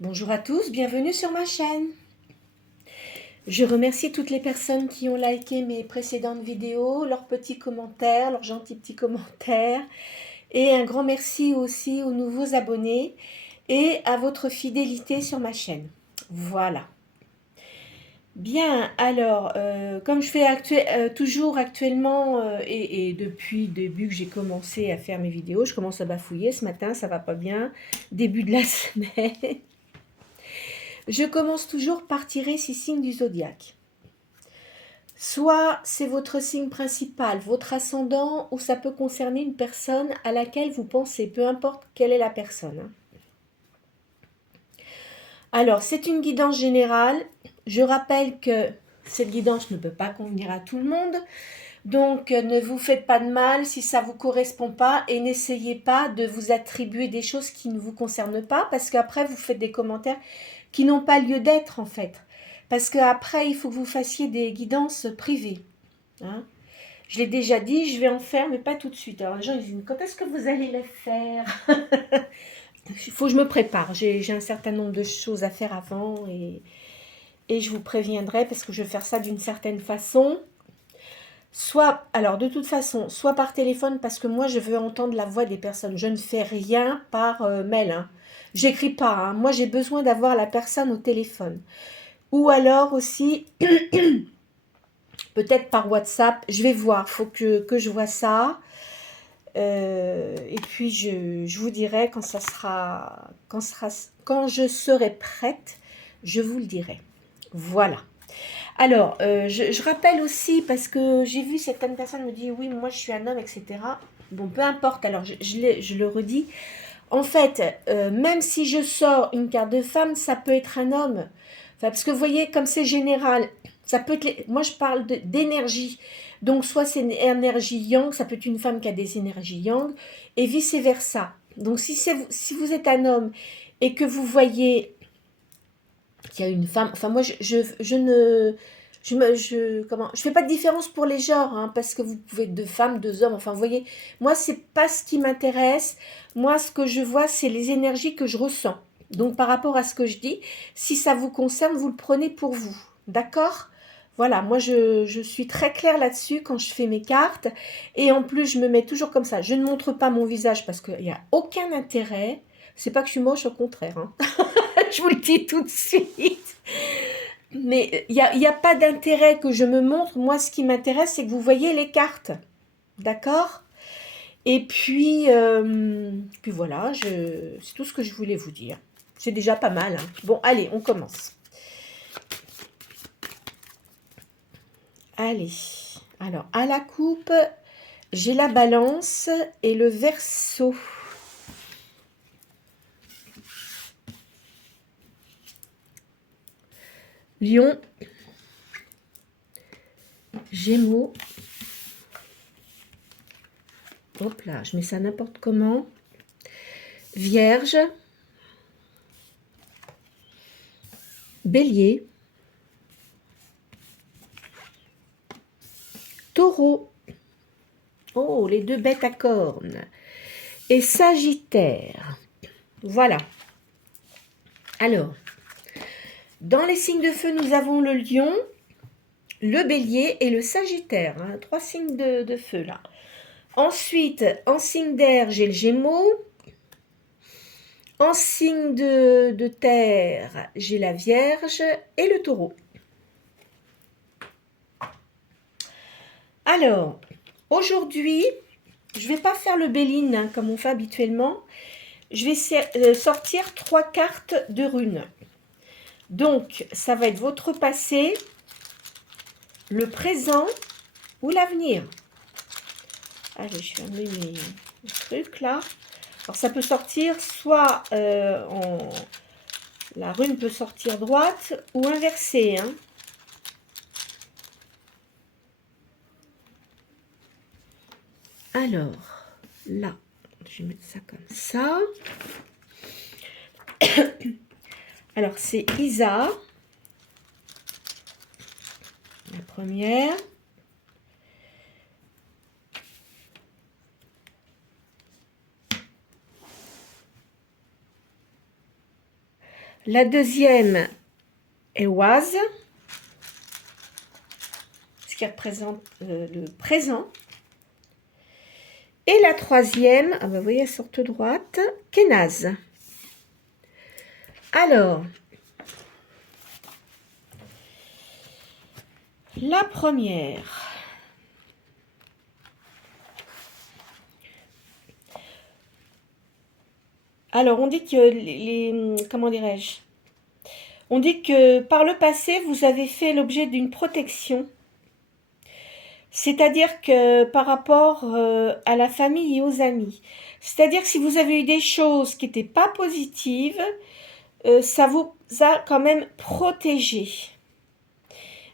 Bonjour à tous, bienvenue sur ma chaîne. Je remercie toutes les personnes qui ont liké mes précédentes vidéos, leurs petits commentaires, leurs gentils petits commentaires. Et un grand merci aussi aux nouveaux abonnés et à votre fidélité sur ma chaîne. Voilà. Bien, alors, comme je fais toujours actuellement, et depuis le début que j'ai commencé à faire mes vidéos, je commence à bafouiller ce matin, ça va pas bien, début de la semaine. Je commence toujours par tirer 6 signes du zodiaque. Soit c'est votre signe principal, votre ascendant, ou ça peut concerner une personne à laquelle vous pensez, peu importe quelle est la personne. Alors, c'est une guidance générale. Je rappelle que cette guidance ne peut pas convenir à tout le monde. Donc, ne vous faites pas de mal si ça ne vous correspond pas et n'essayez pas de vous attribuer des choses qui ne vous concernent pas parce qu'après, vous faites des commentaires qui n'ont pas lieu d'être en fait. Parce qu'après, il faut que vous fassiez des guidances privées. Hein. Je l'ai déjà dit, je vais en faire, mais pas tout de suite. Alors les gens ils disent, quand est-ce que vous allez les faire? Il faut que je me prépare. J'ai un certain nombre de choses à faire avant et je vous préviendrai parce que je vais faire ça d'une certaine façon. Soit, alors de toute façon, soit par téléphone parce que moi je veux entendre la voix des personnes. Je ne fais rien par mail. Hein. J'écris pas. Hein. Moi j'ai besoin d'avoir la personne au téléphone. Ou alors aussi, peut-être par WhatsApp. Je vais voir. Il faut que je vois ça. Et puis je vous dirai quand quand je serai prête, je vous le dirai. Voilà. Alors, je rappelle aussi, parce que j'ai vu certaines personnes me dire, oui, moi je suis un homme, etc. Bon, peu importe, alors je le redis. En fait, même si je sors une carte de femme, ça peut être un homme. Enfin, parce que vous voyez, comme c'est général, ça peut être. Moi, je parle d'énergie. Donc, soit c'est une énergie yang, ça peut être une femme qui a des énergies yang, et vice-versa. Donc, si vous êtes un homme et que vous voyez qu'il y a une femme. Enfin, moi, je ne. Je fais pas de différence pour les genres, hein, parce que vous pouvez être deux femmes, deux hommes. Enfin, vous voyez, moi, c'est pas ce qui m'intéresse. Moi, ce que je vois, c'est les énergies que je ressens. Donc, par rapport à ce que je dis, si ça vous concerne, vous le prenez pour vous. D'accord? Voilà, moi, je suis très claire là-dessus quand je fais mes cartes. Et en plus, je me mets toujours comme ça. Je ne montre pas mon visage parce qu'il n'y a aucun intérêt. C'est pas que je suis moche, au contraire. Hein. Je vous le dis tout de suite. Mais il n'y a pas d'intérêt que je me montre. Moi, ce qui m'intéresse, c'est que vous voyez les cartes. D'accord? Et puis voilà, c'est tout ce que je voulais vous dire. C'est déjà pas mal. Hein. Bon, allez, on commence. Allez. Alors, à la coupe, j'ai la balance et le verseau. Lion, Gémeaux. Hop là, je mets ça n'importe comment. Vierge, Bélier, Taureau. Oh, les deux bêtes à cornes. Et Sagittaire. Voilà. Alors, dans les signes de feu, nous avons le lion, le bélier et le sagittaire. Hein, 3 signes de feu là. Ensuite, en signe d'air, j'ai le gémeaux. En signe de terre, j'ai la vierge et le taureau. Alors, aujourd'hui, je ne vais pas faire le béline hein, comme on fait habituellement. Je vais sortir 3 cartes de runes. Donc, ça va être votre passé, le présent ou l'avenir. Allez, je vais amener mes trucs là. Alors, ça peut sortir soit la rune peut sortir droite ou inversée. Hein. Alors, là, je vais mettre ça comme ça. Alors, c'est Isa, la première. La deuxième est was, ce qui représente le présent. Et la troisième, ah ben vous voyez, elle sort droite, Kenaz. Alors, la première. Alors, on dit que comment dirais-je? On dit que par le passé, vous avez fait l'objet d'une protection. C'est-à-dire que par rapport à la famille et aux amis. C'est-à-dire que si vous avez eu des choses qui n'étaient pas positives, ça vous a quand même protégé.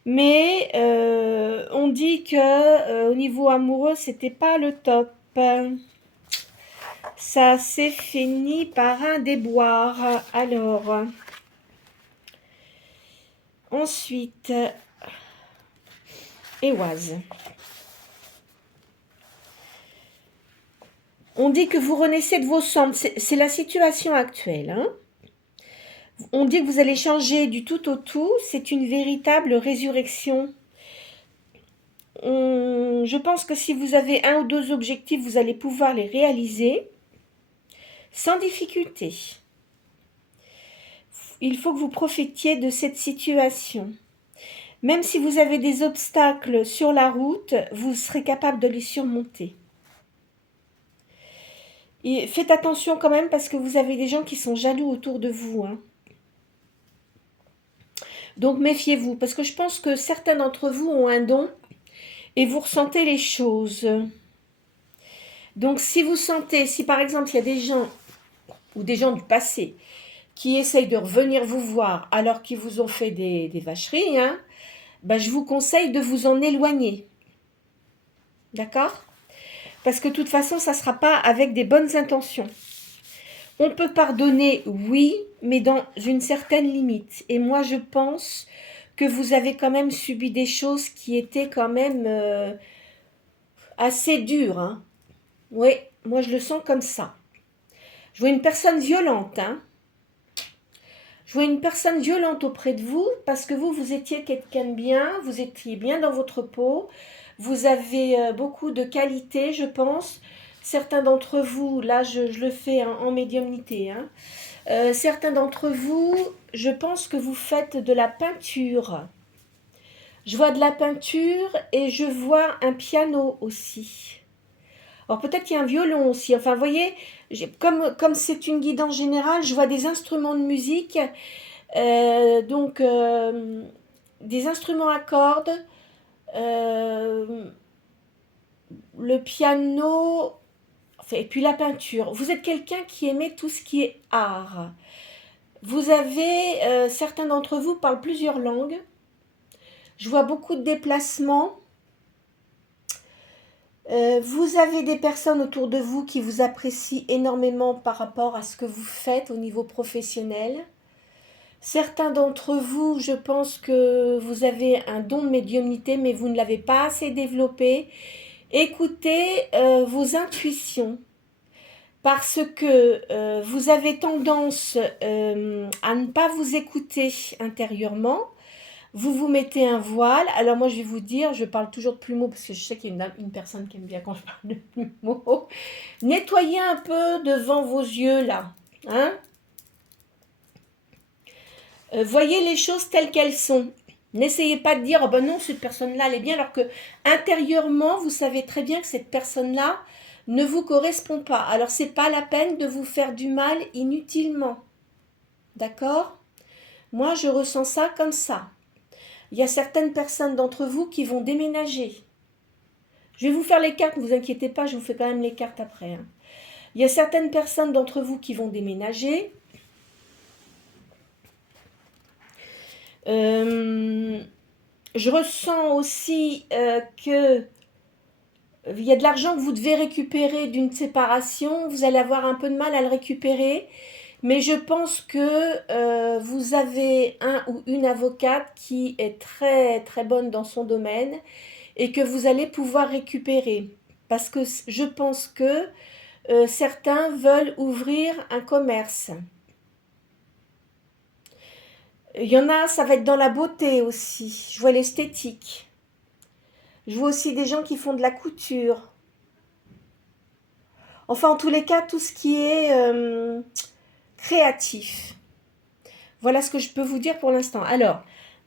Mais on dit que au niveau amoureux, c'était pas le top. Ça s'est fini par un déboire. Alors, ensuite, Éoise. On dit que vous renaissez de vos cendres. C'est la situation actuelle. Hein. On dit que vous allez changer du tout au tout. C'est une véritable résurrection. Je pense que si vous avez un ou deux objectifs, vous allez pouvoir les réaliser sans difficulté. Il faut que vous profitiez de cette situation. Même si vous avez des obstacles sur la route, vous serez capable de les surmonter. Et faites attention quand même parce que vous avez des gens qui sont jaloux autour de vous. Hein. Donc méfiez-vous parce que je pense que certains d'entre vous ont un don et vous ressentez les choses. Donc si vous sentez, si par exemple il y a des gens ou des gens du passé qui essayent de revenir vous voir alors qu'ils vous ont fait des vacheries, hein, ben je vous conseille de vous en éloigner. D'accord ? Parce que de toute façon, ça ne sera pas avec des bonnes intentions. On peut pardonner, oui, mais dans une certaine limite. Et moi, je pense que vous avez quand même subi des choses qui étaient quand même assez dures. Hein. Oui, moi, je le sens comme ça. Je vois une personne violente. Hein. Je vois une personne violente auprès de vous parce que vous étiez quelqu'un de bien, vous étiez bien dans votre peau. Vous avez beaucoup de qualités, je pense. Certains d'entre vous, là je le fais en médiumnité, hein. Certains d'entre vous, je pense que vous faites de la peinture. Je vois de la peinture et je vois un piano aussi. Alors peut-être qu'il y a un violon aussi. Enfin, vous voyez, comme c'est une guidance générale, je vois des instruments de musique, donc des instruments à cordes, le piano, et puis la peinture. Vous êtes quelqu'un qui aimait tout ce qui est art. Vous avez, certains d'entre vous parlent plusieurs langues. Je vois beaucoup de déplacements. Vous avez des personnes autour de vous qui vous apprécient énormément par rapport à ce que vous faites au niveau professionnel. Certains d'entre vous, je pense que vous avez un don de médiumnité, mais vous ne l'avez pas assez développé. Écoutez vos intuitions parce que vous avez tendance à ne pas vous écouter intérieurement. Vous vous mettez un voile. Alors moi, je vais vous dire, je parle toujours de plumeau parce que je sais qu'il y a une personne qui aime bien quand je parle de plumeau. Nettoyez un peu devant vos yeux là. Hein? Voyez les choses telles qu'elles sont. N'essayez pas de dire, oh ben non, cette personne-là, elle est bien, alors que intérieurement, vous savez très bien que cette personne-là ne vous correspond pas. Alors, c'est pas la peine de vous faire du mal inutilement. D'accord ? Moi, je ressens ça comme ça. Il y a certaines personnes d'entre vous qui vont déménager. Je vais vous faire les cartes, ne vous inquiétez pas, je vous fais quand même les cartes après. Hein. Il y a certaines personnes d'entre vous qui vont déménager. Je ressens aussi que il y a de l'argent que vous devez récupérer d'une séparation. Vous allez avoir un peu de mal à le récupérer. Mais je pense que vous avez un ou une avocate qui est très très bonne dans son domaine et que vous allez pouvoir récupérer. Parce que je pense que certains veulent ouvrir un commerce. Il y en a, ça va être dans la beauté aussi. Je vois l'esthétique. Je vois aussi des gens qui font de la couture. Enfin, en tous les cas, tout ce qui est créatif. Voilà ce que je peux vous dire pour l'instant. Alors,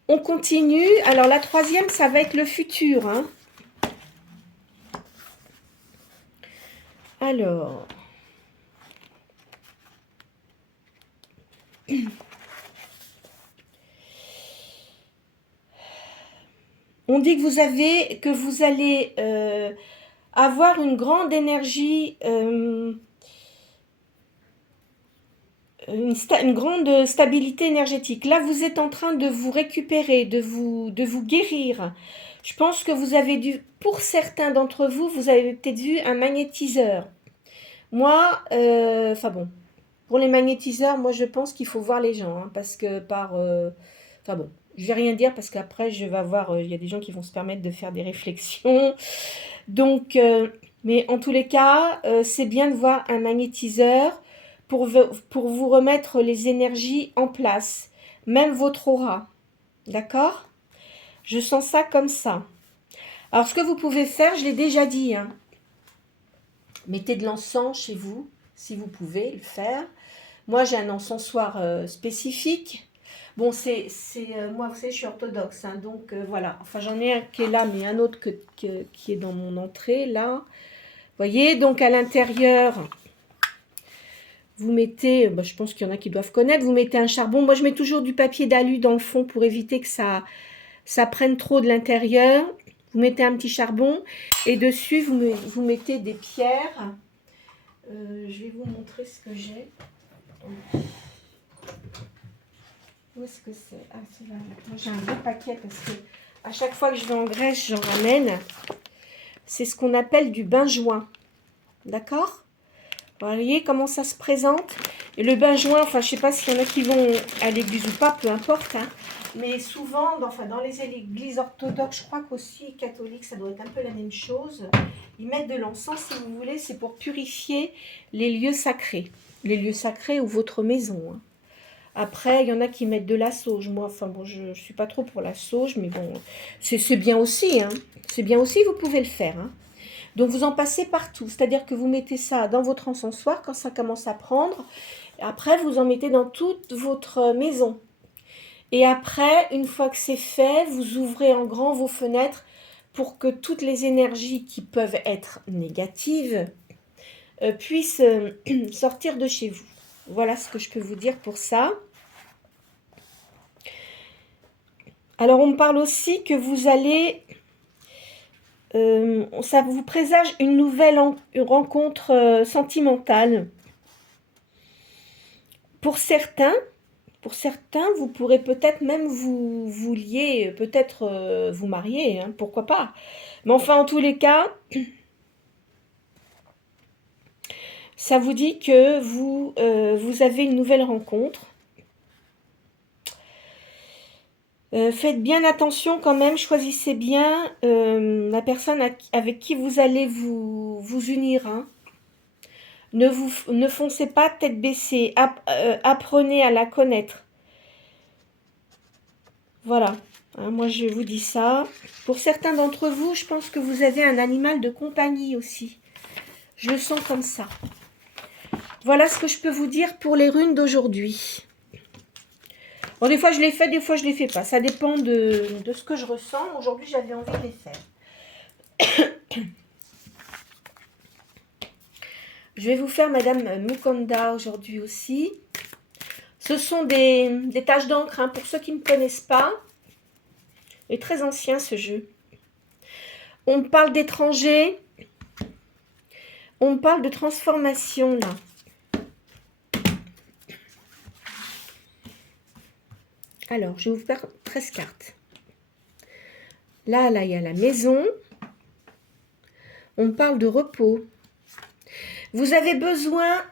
on continue. Alors, la troisième, ça va être le futur. Hein. Alors... On dit que vous allez avoir une grande énergie, une grande stabilité énergétique. Là, vous êtes en train de vous récupérer, de vous guérir. Je pense que vous avez dû, pour certains d'entre vous, vous avez peut-être vu un magnétiseur. Moi, enfin bon, pour les magnétiseurs, moi je pense qu'il faut voir les gens, hein, parce que enfin bon, je vais rien dire parce qu'après je vais avoir, il y a des gens qui vont se permettre de faire des réflexions. Donc, mais en tous les cas, c'est bien de voir un magnétiseur pour vous remettre les énergies en place, même votre aura, d'accord? Je sens ça comme ça. Alors, ce que vous pouvez faire, je l'ai déjà dit, hein, mettez de l'encens chez vous, si vous pouvez le faire. Moi, j'ai un encensoir spécifique. Bon, moi, vous savez, je suis orthodoxe, hein, donc voilà. Enfin, j'en ai un qui est là, mais un autre qui est dans mon entrée, là. Vous voyez, donc à l'intérieur, vous mettez, je pense qu'il y en a qui doivent connaître, vous mettez un charbon. Moi, je mets toujours du papier d'alu dans le fond pour éviter que ça prenne trop de l'intérieur. Vous mettez un petit charbon et dessus, vous mettez des pierres. Je vais vous montrer ce que j'ai. Où est-ce que c'est? Ah, c'est là. Moi, j'ai un gros paquet parce que à chaque fois que je vais en Grèce, j'en ramène. C'est ce qu'on appelle du benjoin. D'accord? Vous voyez comment ça se présente? Et le benjoin, enfin, je ne sais pas s'il y en a qui vont à l'église ou pas, peu importe. Hein, mais souvent, dans les églises orthodoxes, je crois qu'aussi catholiques, ça doit être un peu la même chose. Ils mettent de l'encens, si vous voulez, c'est pour purifier les lieux sacrés. Les lieux sacrés ou votre maison. Hein. Après, il y en a qui mettent de la sauge. Moi, enfin bon, je ne suis pas trop pour la sauge, mais bon, c'est bien aussi. Hein. C'est bien aussi, vous pouvez le faire. Hein. Donc, vous en passez partout. C'est-à-dire que vous mettez ça dans votre encensoir quand ça commence à prendre. Après, vous en mettez dans toute votre maison. Et après, une fois que c'est fait, vous ouvrez en grand vos fenêtres pour que toutes les énergies qui peuvent être négatives puissent sortir de chez vous. Voilà ce que je peux vous dire pour ça. Alors, on me parle aussi que vous allez... ça vous présage une nouvelle rencontre sentimentale. Pour certains, vous pourrez peut-être même vous lier, peut-être vous marier, hein, pourquoi pas. Mais enfin, en tous les cas, ça vous dit que vous avez une nouvelle rencontre. Faites bien attention quand même, choisissez bien la personne avec qui vous allez vous unir. Hein. Ne foncez pas tête baissée, apprenez à la connaître. Voilà, hein, moi je vous dis ça. Pour certains d'entre vous, je pense que vous avez un animal de compagnie aussi. Je le sens comme ça. Voilà ce que je peux vous dire pour les runes d'aujourd'hui. Bon, des fois je les fais, des fois je les fais pas. Ça dépend de ce que je ressens. Aujourd'hui, j'avais envie de les faire. Je vais vous faire Madame Mukanda aujourd'hui aussi. Ce sont des taches d'encre, hein, pour ceux qui ne me connaissent pas. Il est très ancien ce jeu. On me parle d'étrangers. On me parle de transformation là. Alors, je vais vous faire 13 cartes. Là, il y a la maison. On me parle de repos. Vous avez besoin,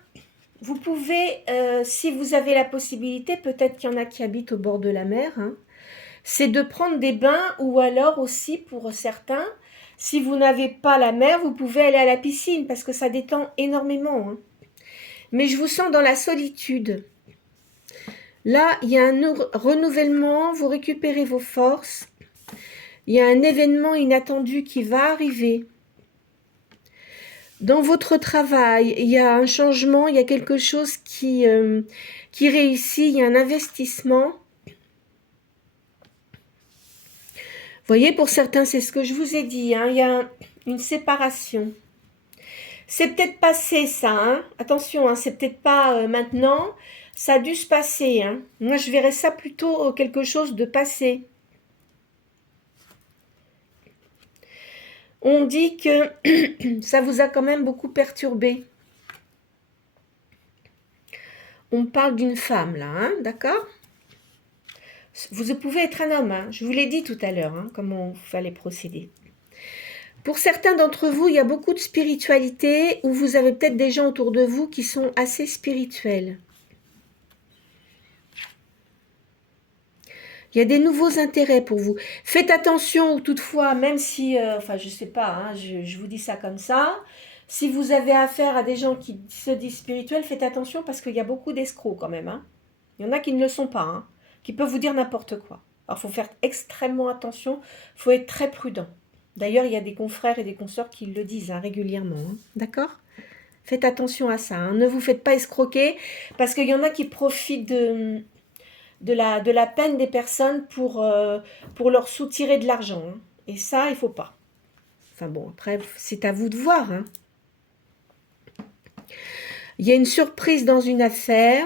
vous pouvez, si vous avez la possibilité, peut-être qu'il y en a qui habitent au bord de la mer, hein, c'est de prendre des bains ou alors aussi pour certains, si vous n'avez pas la mer, vous pouvez aller à la piscine parce que ça détend énormément. Hein. Mais je vous sens dans la solitude. Là, il y a un renouvellement, vous récupérez vos forces. Il y a un événement inattendu qui va arriver. Dans votre travail, il y a un changement, il y a quelque chose qui réussit, il y a un investissement. Vous voyez, pour certains, c'est ce que je vous ai dit, hein, il y a une séparation. C'est peut-être passé ça, hein. Attention, hein, c'est peut-être pas maintenant, ça a dû se passer. Hein. Moi, je verrais ça plutôt quelque chose de passé. On dit que ça vous a quand même beaucoup perturbé. On parle d'une femme là, hein, d'accord? Vous pouvez être un homme, hein, je vous l'ai dit tout à l'heure, hein, comment il fallait procéder. Pour certains d'entre vous, il y a beaucoup de spiritualité, ou vous avez peut-être des gens autour de vous qui sont assez spirituels. Il y a des nouveaux intérêts pour vous. Faites attention, toutefois, même si, enfin, je sais pas, hein, je vous dis ça comme ça. Si vous avez affaire à des gens qui se disent spirituels, faites attention parce qu'il y a beaucoup d'escrocs quand même. Hein. Il y en a qui ne le sont pas, hein, qui peuvent vous dire n'importe quoi. Alors, il faut faire extrêmement attention, il faut être très prudent. D'ailleurs, il y a des confrères et des consoeurs qui le disent hein, régulièrement. Hein. D'accord ? Faites attention à ça. Hein. Ne vous faites pas escroquer parce qu'il y en a qui profitent de la peine des personnes pour leur soutirer de l'argent. Hein. Et ça, il ne faut pas. Enfin bon, après, c'est à vous de voir. Hein. Il y a une surprise dans une affaire.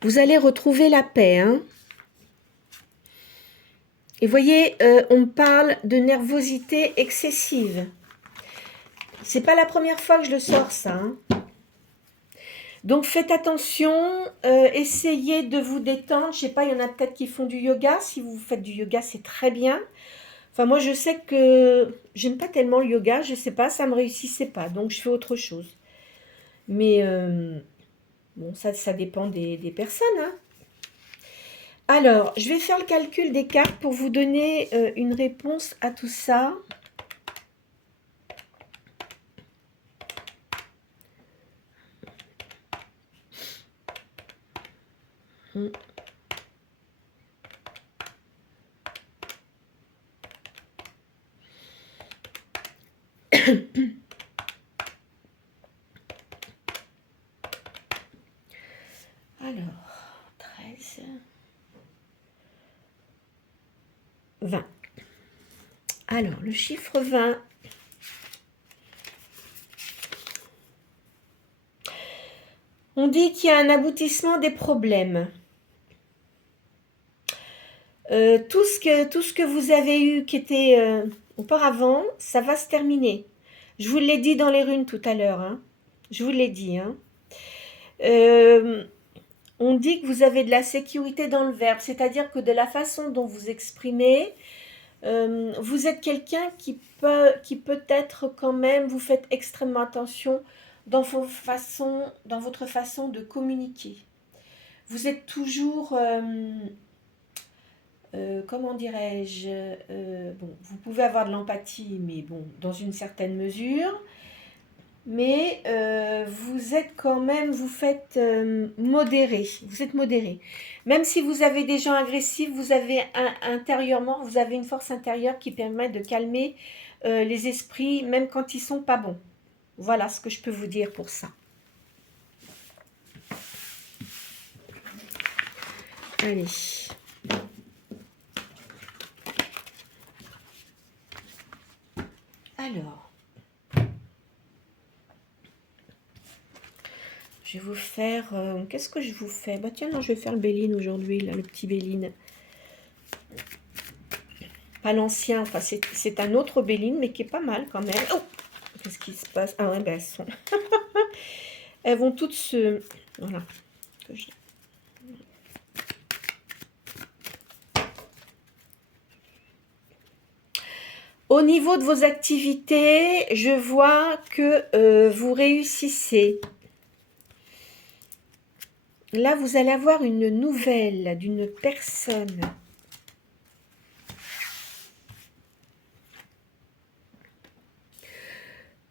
Vous allez retrouver la paix. Hein. Et voyez, on parle de nervosité excessive. C'est pas la première fois que je le sors, ça. Hein. Donc faites attention, essayez de vous détendre. Je sais pas, il y en a peut-être qui font du yoga. Si vous faites du yoga, c'est très bien. Enfin, moi, je sais que j'aime pas tellement le yoga. Je sais pas, ça me réussissait pas. Donc, je fais autre chose. Mais bon, ça dépend des personnes. Hein. Alors, je vais faire le calcul des cartes pour vous donner une réponse à tout ça. Alors, 13, 20. Alors, le chiffre 20. On dit qu'il y a un aboutissement des problèmes. Tout ce que vous avez eu qui était auparavant, ça va se terminer. Je vous l'ai dit dans les runes tout à l'heure. Hein. Je vous l'ai dit. Hein. On dit que vous avez de la sécurité dans le verbe, c'est-à-dire que de la façon dont vous exprimez, vous êtes quelqu'un qui peut-être quand même, vous faites extrêmement attention dans votre façon de communiquer. Vous êtes toujours, comment dirais-je, bon, vous pouvez avoir de l'empathie, mais bon, dans une certaine mesure. Mais vous êtes quand même, vous faites modéré, vous êtes modéré. Même si vous avez des gens agressifs, vous avez intérieurement, vous avez une force intérieure qui permet de calmer les esprits, même quand ils sont pas bons. Voilà ce que je peux vous dire pour ça. Allez. Alors. Je vais vous faire... qu'est-ce que je vous fais? Bah tiens, non, je vais faire le Béline aujourd'hui, là, le petit Béline. Pas l'ancien, enfin c'est un autre Béline, mais qui est pas mal quand même. Oh, qu'est-ce qui se passe? Ah ouais, ben elles sont... elles vont toutes se... Voilà. Au niveau de vos activités, je vois que vous réussissez. Là, vous allez avoir une nouvelle d'une personne.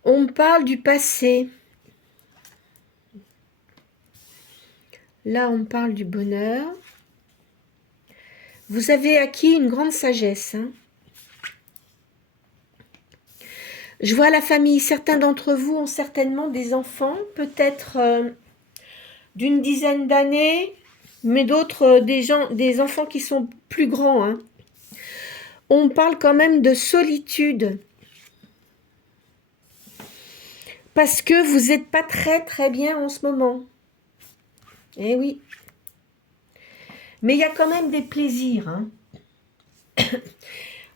On parle du passé. Là, on parle du bonheur. Vous avez acquis une grande sagesse. Hein. Je vois la famille. Certains d'entre vous ont certainement des enfants, peut-être d'une dizaine d'années, mais d'autres, des enfants qui sont plus grands. Hein. On parle quand même de solitude. Parce que vous n'êtes pas très très bien en ce moment. Eh oui. Mais il y a quand même des plaisirs. Hein.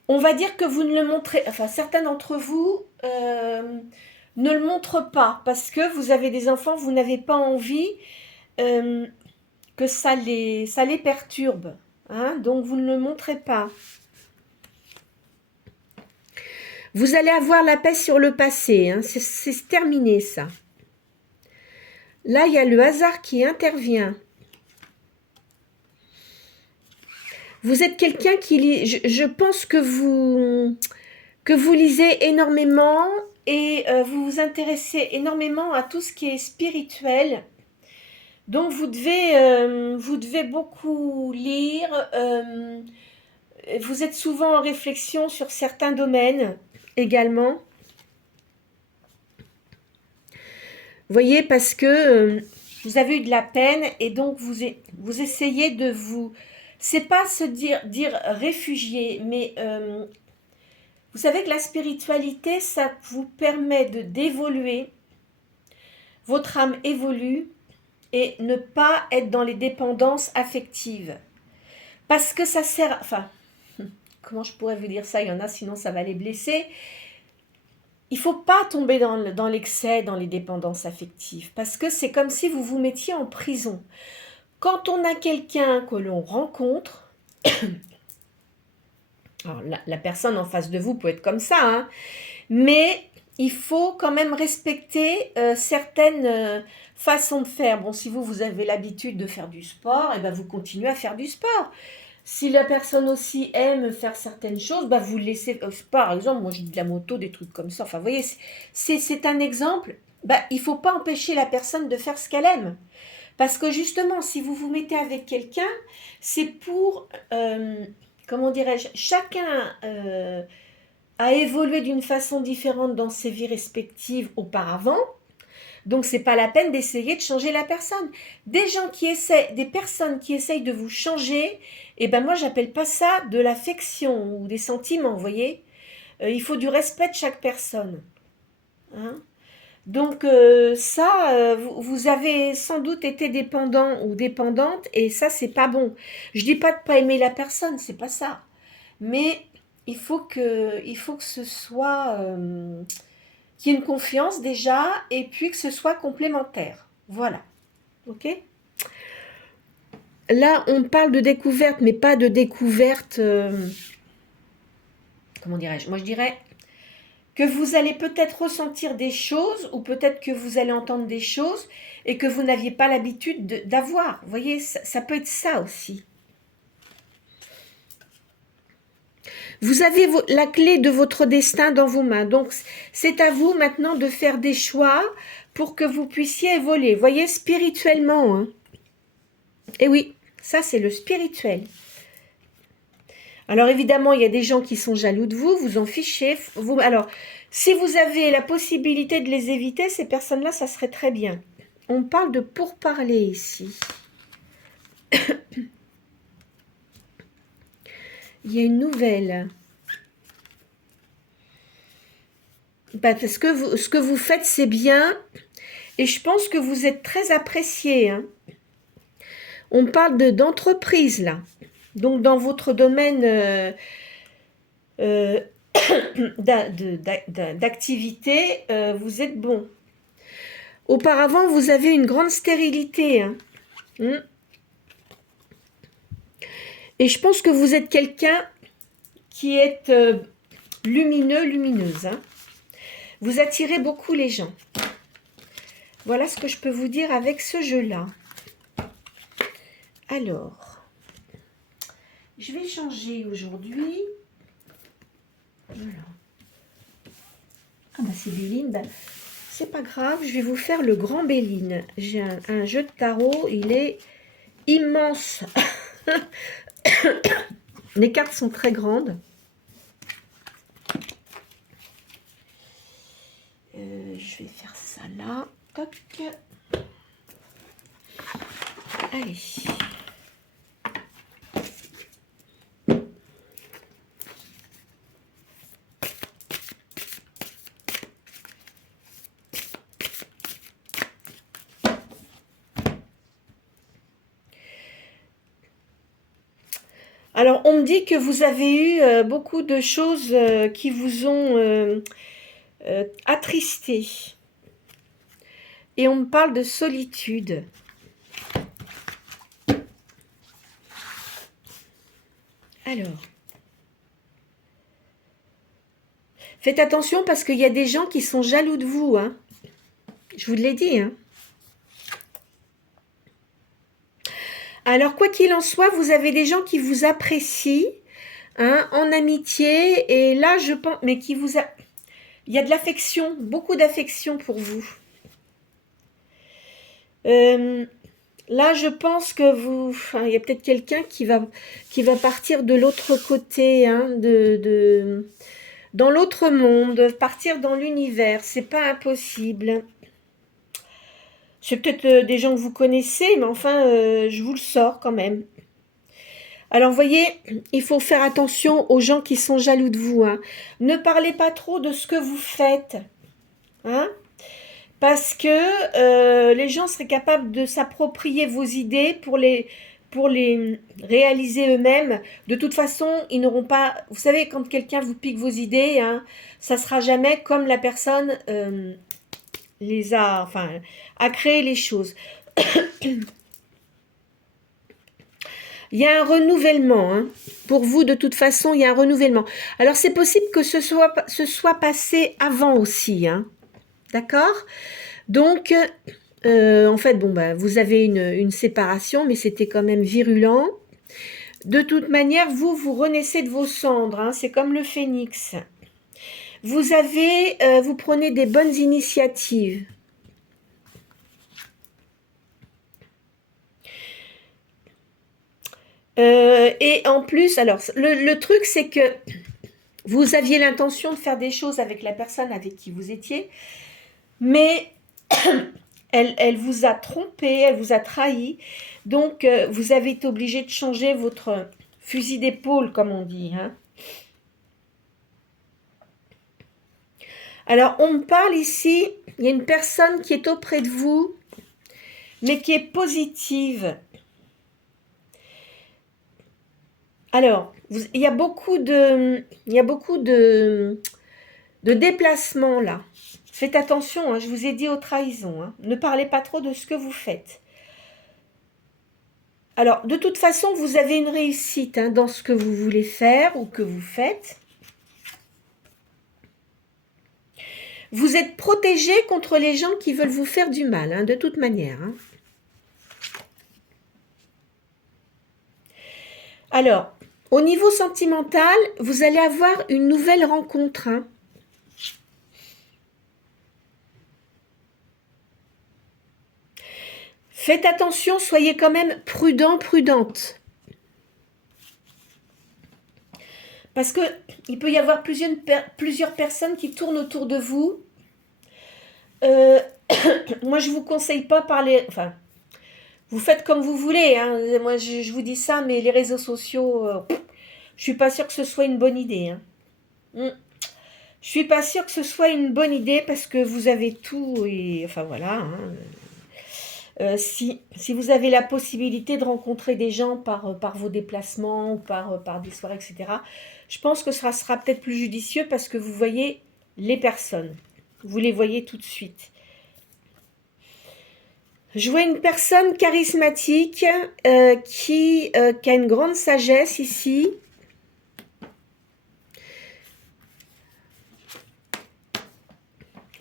On va dire que vous ne le montrez... Enfin, certains d'entre vous ne le montrent pas. Parce que vous avez des enfants, vous n'avez pas envie que ça les perturbe. Hein. Donc, vous ne le montrez pas. Vous allez avoir la paix sur le passé. Hein. C'est terminé, ça. Là, il y a le hasard qui intervient. Vous êtes quelqu'un qui lit... Je pense que vous lisez énormément et vous vous intéressez énormément à tout ce qui est spirituel. Donc, vous devez beaucoup lire. Vous êtes souvent en réflexion sur certains domaines également. Vous voyez, parce que vous avez eu de la peine et donc vous essayez de vous... C'est pas se dire réfugié, mais vous savez que la spiritualité, ça vous permet d'évoluer. Votre âme évolue et ne pas être dans les dépendances affectives. Parce que ça sert... Enfin, comment je pourrais vous dire ça? Il y en a, sinon ça va les blesser. Il ne faut pas tomber dans l'excès, dans les dépendances affectives. Parce que c'est comme si vous vous mettiez en prison. Quand on a quelqu'un que l'on rencontre, alors la personne en face de vous peut être comme ça, hein, mais il faut quand même respecter certaines façons de faire. Bon, si vous avez l'habitude de faire du sport, et ben vous continuez à faire du sport. Si la personne aussi aime faire certaines choses, bah vous laissez, par exemple, moi j'ai de la moto, des trucs comme ça, enfin vous voyez, c'est un exemple, bah, il ne faut pas empêcher la personne de faire ce qu'elle aime. Parce que justement, si vous vous mettez avec quelqu'un, c'est pour, comment dirais-je, chacun a évolué d'une façon différente dans ses vies respectives auparavant. Donc, c'est pas la peine d'essayer de changer la personne. Des personnes qui essayent de vous changer, eh ben moi, j'appelle pas ça de l'affection ou des sentiments, vous voyez. Il faut du respect de chaque personne. Hein. Donc, vous avez sans doute été dépendant ou dépendante, et ça, c'est pas bon. Je dis pas de pas aimer la personne, c'est pas ça. Mais il faut que ce soit... qu'il y ait une confiance déjà, et puis que ce soit complémentaire. Voilà. Ok? Là, on parle de découverte, mais pas de découverte... comment dirais-je? Moi, je dirais que vous allez peut-être ressentir des choses, ou peut-être que vous allez entendre des choses, et que vous n'aviez pas l'habitude d'avoir. Vous voyez, ça peut être ça aussi. Vous avez la clé de votre destin dans vos mains. Donc, c'est à vous maintenant de faire des choix pour que vous puissiez évoluer. Vous voyez, spirituellement. Hein. Et oui, ça, c'est le spirituel. Alors, évidemment, il y a des gens qui sont jaloux de vous, vous en fichez. Alors, si vous avez la possibilité de les éviter, ces personnes-là, ça serait très bien. On parle de pourparler ici. Il y a une nouvelle. Parce que ce que vous faites, c'est bien. Et je pense que vous êtes très apprécié. Hein. On parle d'entreprise, là. Donc, dans votre domaine d'activité, vous êtes bon. Auparavant, vous avez une grande stérilité. Hein. Et je pense que vous êtes quelqu'un qui est lumineuse. Hein. Vous attirez beaucoup les gens. Voilà ce que je peux vous dire avec ce jeu-là. Alors, je vais changer aujourd'hui. Voilà. Ah bah c'est Béline, bah, c'est pas grave, je vais vous faire le grand Béline. J'ai un jeu de tarot, il est immense. Les cartes sont très grandes. Je vais faire ça là. Toc. Allez. Alors, on me dit que vous avez eu beaucoup de choses qui vous ont attristé. Et on me parle de solitude. Alors, faites attention parce qu'il y a des gens qui sont jaloux de vous. Hein. Je vous l'ai dit. Hein. Alors, quoi qu'il en soit, vous avez des gens qui vous apprécient hein, en amitié. Et là, je pense... Mais qui vous a... Il y a de l'affection, beaucoup d'affection pour vous. Là, je pense que vous... Enfin, il y a peut-être quelqu'un qui va partir de l'autre côté, hein, dans l'autre monde, partir dans l'univers. C'est pas impossible. C'est peut-être des gens que vous connaissez, mais enfin, je vous le sors quand même. Alors, vous voyez, il faut faire attention aux gens qui sont jaloux de vous. Hein. Ne parlez pas trop de ce que vous faites. Hein, parce que les gens seraient capables de s'approprier vos idées pour les réaliser eux-mêmes. De toute façon, ils n'auront pas... Vous savez, quand quelqu'un vous pique vos idées, hein, ça ne sera jamais comme la personne a créé les choses. Il y a un renouvellement. Hein. Pour vous, de toute façon, il y a un renouvellement. Alors, c'est possible que ce soit passé avant aussi. Hein. D'accord ? Donc, en fait, bon, bah, vous avez une séparation, mais c'était quand même virulent. De toute manière, vous renaissez de vos cendres. Hein, c'est comme le phénix. Vous prenez des bonnes initiatives. Et en plus, alors, le truc, c'est que vous aviez l'intention de faire des choses avec la personne avec qui vous étiez, mais elle vous a trompé, elle vous a trahi. Donc, vous avez été obligé de changer votre fusil d'épaule, comme on dit. Hein. Alors, on me parle ici, il y a une personne qui est auprès de vous, mais qui est positive. Alors, il y a beaucoup de déplacements là. Faites attention, hein, je vous ai dit aux trahisons. Hein. Ne parlez pas trop de ce que vous faites. Alors, de toute façon, vous avez une réussite hein, dans ce que vous voulez faire ou que vous faites. Vous êtes protégé contre les gens qui veulent vous faire du mal, hein, de toute manière. Hein. Alors, au niveau sentimental, vous allez avoir une nouvelle rencontre. Hein. Faites attention, soyez quand même prudent, prudente. Parce qu'il peut y avoir plusieurs personnes qui tournent autour de vous. Moi, je ne vous conseille pas parler... Enfin, vous faites comme vous voulez. Hein. Moi, je vous dis ça, mais les réseaux sociaux, je suis pas sûre que ce soit une bonne idée. Hein. Je suis pas sûre que ce soit une bonne idée parce que vous avez tout et... Enfin, voilà. Hein. Si vous avez la possibilité de rencontrer des gens par vos déplacements ou par des soirées, etc., je pense que ça sera peut-être plus judicieux parce que vous voyez les personnes. Vous les voyez tout de suite. Je vois une personne charismatique qui a une grande sagesse ici.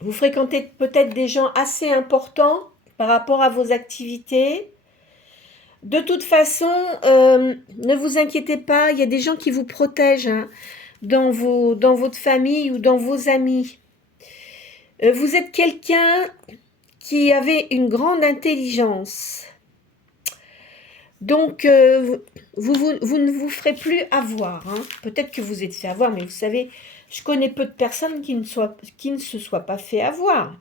Vous fréquentez peut-être des gens assez importants par rapport à vos activités. De toute façon, ne vous inquiétez pas, il y a des gens qui vous protègent hein, dans votre famille ou dans vos amis. Vous êtes quelqu'un qui avait une grande intelligence. Donc, vous ne vous ferez plus avoir. Hein. Peut-être que vous êtes fait avoir, mais vous savez, je connais peu de personnes qui ne se soient pas fait avoir.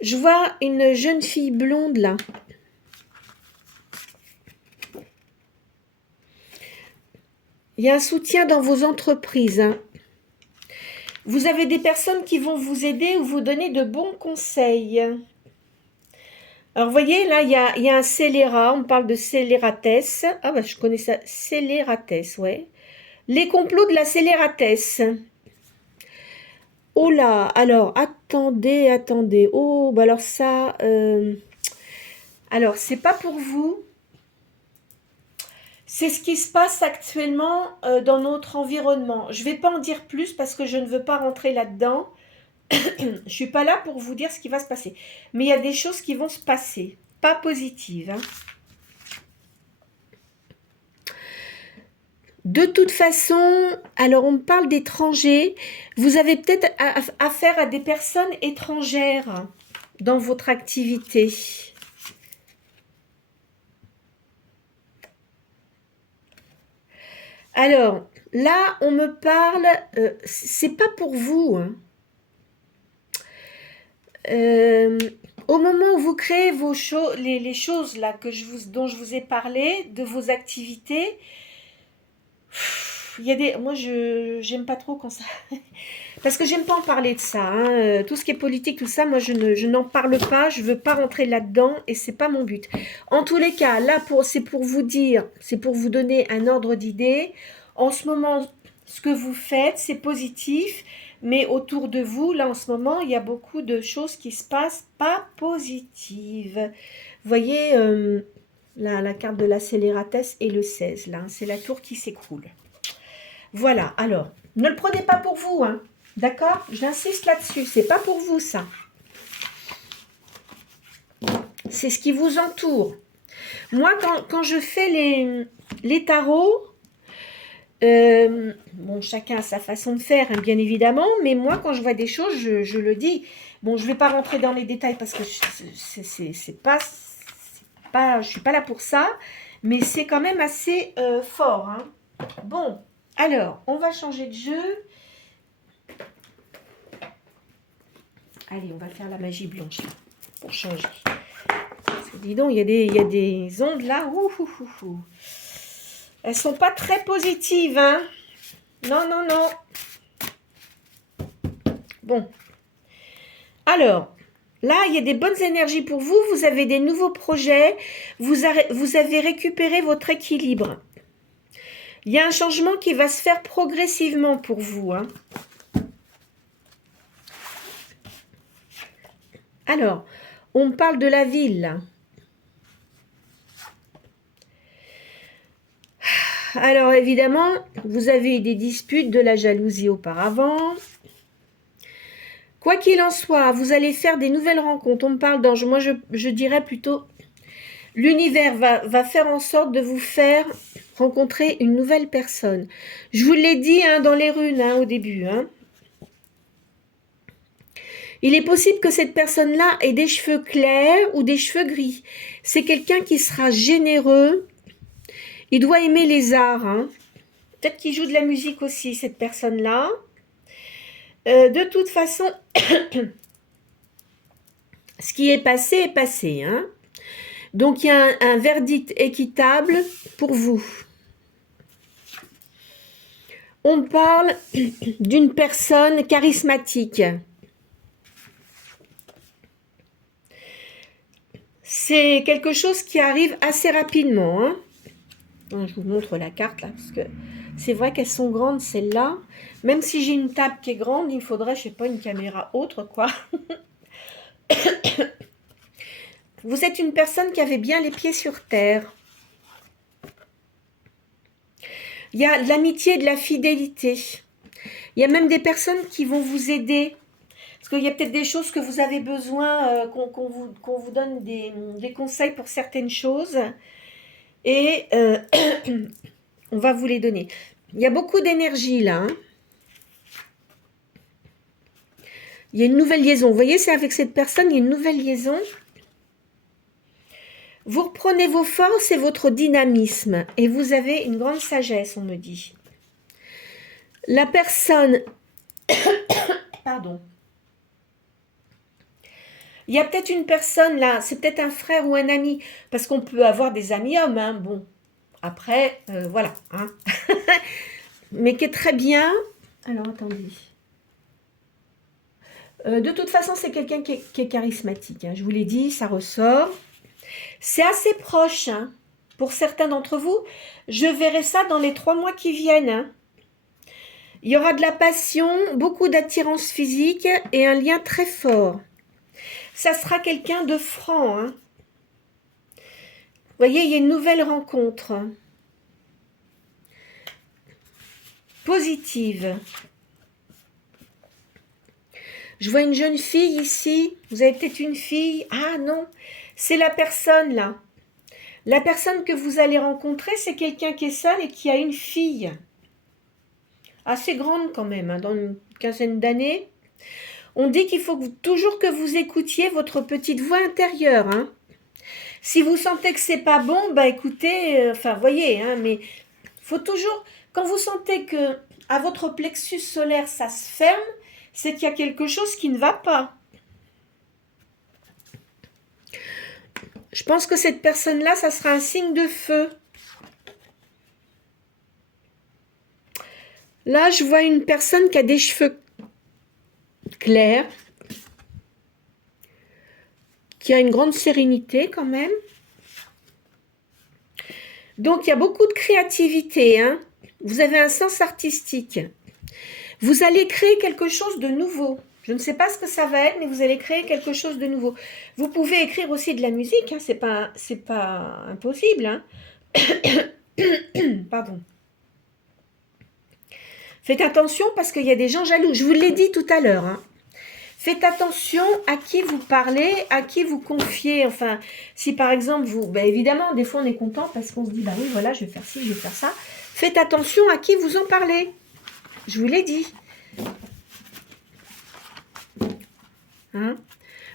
Je vois une jeune fille blonde là. Il y a un soutien dans vos entreprises. Hein. Vous avez des personnes qui vont vous aider ou vous donner de bons conseils. Alors, vous voyez, là, il y a un scélérat. On parle de scélératesse. Ah, bah, je connais ça. Scélératesse, ouais. Les complots de la scélératesse. Oh là, alors, attendez. Oh, bah alors ça... alors, c'est pas pour vous. C'est ce qui se passe actuellement dans notre environnement. Je ne vais pas en dire plus parce que je ne veux pas rentrer là-dedans. Je ne suis pas là pour vous dire ce qui va se passer. Mais il y a des choses qui vont se passer. Pas positives. Hein. De toute façon, alors on parle d'étrangers. Vous avez peut-être affaire à des personnes étrangères dans votre activité. Alors, là, on me parle, c'est pas pour vous. Hein. Au moment où vous créez vos les choses là dont je vous ai parlé, de vos activités, il y a des, moi j'aime pas trop quand ça, parce que j'aime pas en parler de ça. Hein. Tout ce qui est politique, tout ça, moi je n'en parle pas, je veux pas rentrer là-dedans et c'est pas mon but. En tous les cas, là c'est pour vous dire, c'est pour vous donner un ordre d'idée. En ce moment, ce que vous faites, c'est positif. Mais autour de vous, là en ce moment, il y a beaucoup de choses qui se passent pas positives. Vous voyez, la carte de l'accélératesse et le 16, là, hein, c'est la tour qui s'écroule. Voilà, alors, ne le prenez pas pour vous, hein, d'accord? J'insiste là-dessus, c'est pas pour vous ça. C'est ce qui vous entoure. Moi, quand je fais les tarots, bon, chacun a sa façon de faire, hein, bien évidemment, mais moi, quand je vois des choses, je le dis. Bon, je ne vais pas rentrer dans les détails parce que c'est pas, je suis pas là pour ça, mais c'est quand même assez fort. Hein. Bon, alors, on va changer de jeu. Allez, on va faire la magie blanche là, pour changer. Parce que, dis donc, il y a des ondes là. Ouh. Elles sont pas très positives, hein. Non. Bon. Alors, là, il y a des bonnes énergies pour vous. Vous avez des nouveaux projets. Vous avez récupéré votre équilibre. Il y a un changement qui va se faire progressivement pour vous. Hein. Alors, on parle de la ville. Là. Alors, évidemment, vous avez eu des disputes, de la jalousie auparavant. Quoi qu'il en soit, vous allez faire des nouvelles rencontres. On me parle d'ange. Moi, je dirais plutôt, l'univers va faire en sorte de vous faire rencontrer une nouvelle personne. Je vous l'ai dit hein, dans les runes hein, au début. Hein. Il est possible que cette personne-là ait des cheveux clairs ou des cheveux gris. C'est quelqu'un qui sera généreux. Il doit aimer les arts. Hein. Peut-être qu'il joue de la musique aussi, cette personne-là. De toute façon, ce qui est passé. Hein. Donc, il y a un verdict équitable pour vous. On parle d'une personne charismatique. C'est quelque chose qui arrive assez rapidement. Hein. Je vous montre la carte là, parce que c'est vrai qu'elles sont grandes celles-là. Même si j'ai une table qui est grande, il me faudrait, je sais pas, une caméra autre, quoi. Vous êtes une personne qui avait bien les pieds sur terre. Il y a de l'amitié et de la fidélité. Il y a même des personnes qui vont vous aider. Parce qu'il y a peut-être des choses que vous avez besoin, qu'on vous donne des conseils pour certaines choses. Et on va vous les donner. Il y a beaucoup d'énergie là. Hein. Il y a une nouvelle liaison. Vous voyez, c'est avec cette personne, il y a une nouvelle liaison. Vous reprenez vos forces et votre dynamisme. Et vous avez une grande sagesse, on me dit. La personne... Pardon. Il y a peut-être une personne là, c'est peut-être un frère ou un ami. Parce qu'on peut avoir des amis hommes, hein, bon. Après, voilà. Hein. Mais qui est très bien. Alors, attendez. De toute façon, c'est quelqu'un qui est charismatique. Hein. Je vous l'ai dit, ça ressort. C'est assez proche. Hein. Pour certains d'entre vous, je verrai ça dans les 3 mois qui viennent. Hein. Il y aura de la passion, beaucoup d'attirance physique et un lien très fort. Ça sera quelqu'un de franc. Hein. Vous voyez, il y a une nouvelle rencontre. Positive. Je vois une jeune fille ici. Vous avez peut-être une fille. Ah non, c'est la personne là. La personne que vous allez rencontrer, c'est quelqu'un qui est seul et qui a une fille. Assez grande quand même, hein, dans une quinzaine d'années. On dit qu'il faut toujours que vous écoutiez votre petite voix intérieure. Hein. Si vous sentez que c'est pas bon, bah écoutez, enfin voyez, hein, mais faut toujours, quand vous sentez que à votre plexus solaire ça se ferme, c'est qu'il y a quelque chose qui ne va pas. Je pense que cette personne-là, ça sera un signe de feu. Là, je vois une personne qui a des cheveux clairs, qui a une grande sérénité quand même. Donc, il y a beaucoup de créativité. Hein. Vous avez un sens artistique. Vous allez créer quelque chose de nouveau. Je ne sais pas ce que ça va être, mais vous allez créer quelque chose de nouveau. Vous pouvez écrire aussi de la musique, hein, c'est pas impossible. Hein. Pardon. Faites attention parce qu'il y a des gens jaloux. Je vous l'ai dit tout à l'heure. Hein. Faites attention à qui vous parlez, à qui vous confiez. Enfin, si par exemple, vous... Ben évidemment, des fois on est content parce qu'on se dit, bah oui, voilà, je vais faire ci, je vais faire ça. Faites attention à qui vous en parlez. Je vous l'ai dit. Hein?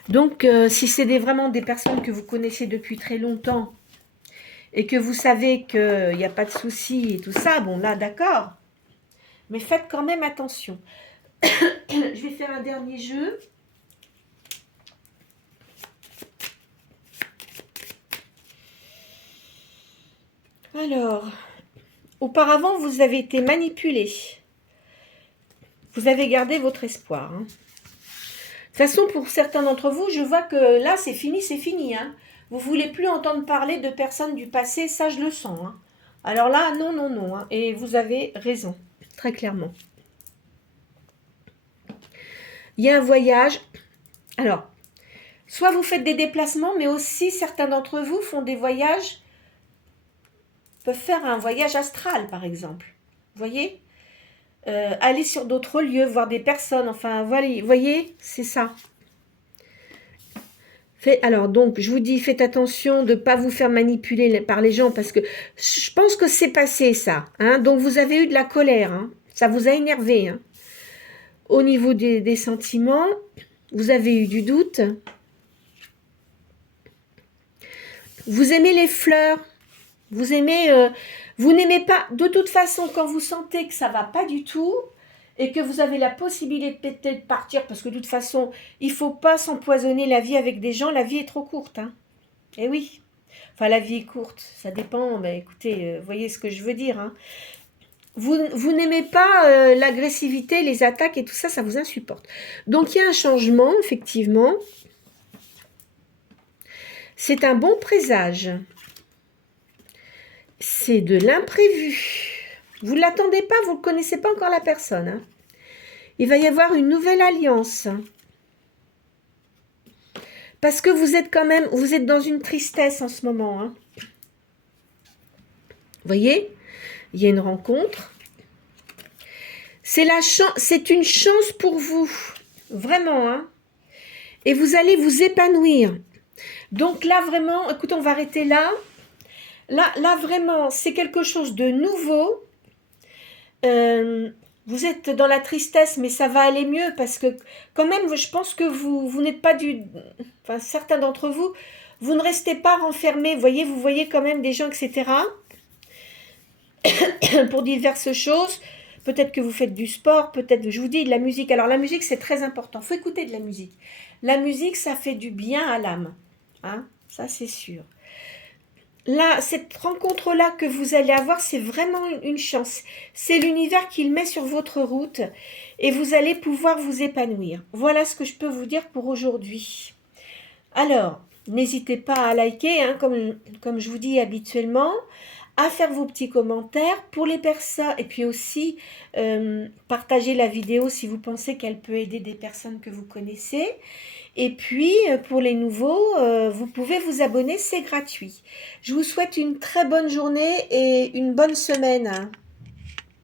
Donc, si c'est vraiment des personnes que vous connaissez depuis très longtemps et que vous savez qu'il n'y a pas de souci et tout ça, bon là, d'accord. Mais faites quand même attention. Je vais faire un dernier jeu. Alors, auparavant, vous avez été manipulé. Vous avez gardé votre espoir. Hein. De toute façon, pour certains d'entre vous, je vois que là, c'est fini. Hein. Vous ne voulez plus entendre parler de personnes du passé, ça, je le sens. Hein. Alors là, non. Hein. Et vous avez raison, très clairement. Il y a un voyage. Alors, soit vous faites des déplacements, mais aussi certains d'entre vous font des voyages, peuvent faire un voyage astral, par exemple. Vous voyez ? Aller sur d'autres lieux, voir des personnes, enfin, voilà, vous voyez, c'est ça. Alors, donc, je vous dis, faites attention de ne pas vous faire manipuler par les gens, parce que je pense que c'est passé, ça. Hein, donc, vous avez eu de la colère, hein, ça vous a énervé. Hein. Au niveau des sentiments, vous avez eu du doute. Vous aimez les fleurs, vous aimez... vous n'aimez pas, de toute façon, quand vous sentez que ça ne va pas du tout et que vous avez la possibilité de partir, parce que de toute façon, il ne faut pas s'empoisonner la vie avec des gens, la vie est trop courte. Hein. Eh oui, enfin la vie est courte, ça dépend, mais écoutez, vous voyez ce que je veux dire. Hein. Vous n'aimez pas l'agressivité, les attaques et tout ça, ça vous insupporte. Donc il y a un changement, effectivement. C'est un bon présage. C'est de l'imprévu. Vous ne l'attendez pas, vous ne connaissez pas encore la personne. Hein. Il va y avoir une nouvelle alliance. Parce que vous êtes quand même, vous êtes dans une tristesse en ce moment. Hein. Vous voyez, il y a une rencontre. C'est une chance pour vous. Vraiment. Hein. Et vous allez vous épanouir. Donc là, vraiment, écoutez, on va arrêter là. Là, vraiment, c'est quelque chose de nouveau. Vous êtes dans la tristesse, mais ça va aller mieux parce que quand même, je pense que vous n'êtes pas du... Enfin, certains d'entre vous, Vous ne restez pas renfermé, vous voyez quand même des gens, etc. pour diverses choses. Peut-être que vous faites du sport, peut-être, je vous dis, de la musique. Alors la musique, c'est très important. Il faut écouter de la musique. La musique, ça fait du bien à l'âme. Hein, ça, c'est sûr. Là, cette rencontre-là que vous allez avoir, c'est vraiment une chance. C'est l'univers qui le met sur votre route et vous allez pouvoir vous épanouir. Voilà ce que je peux vous dire pour aujourd'hui. Alors, n'hésitez pas à liker, hein, comme je vous dis habituellement, à faire vos petits commentaires pour les personnes, et puis aussi partager la vidéo si vous pensez qu'elle peut aider des personnes que vous connaissez. Et puis, pour les nouveaux, vous pouvez vous abonner, c'est gratuit. Je vous souhaite une très bonne journée et une bonne semaine.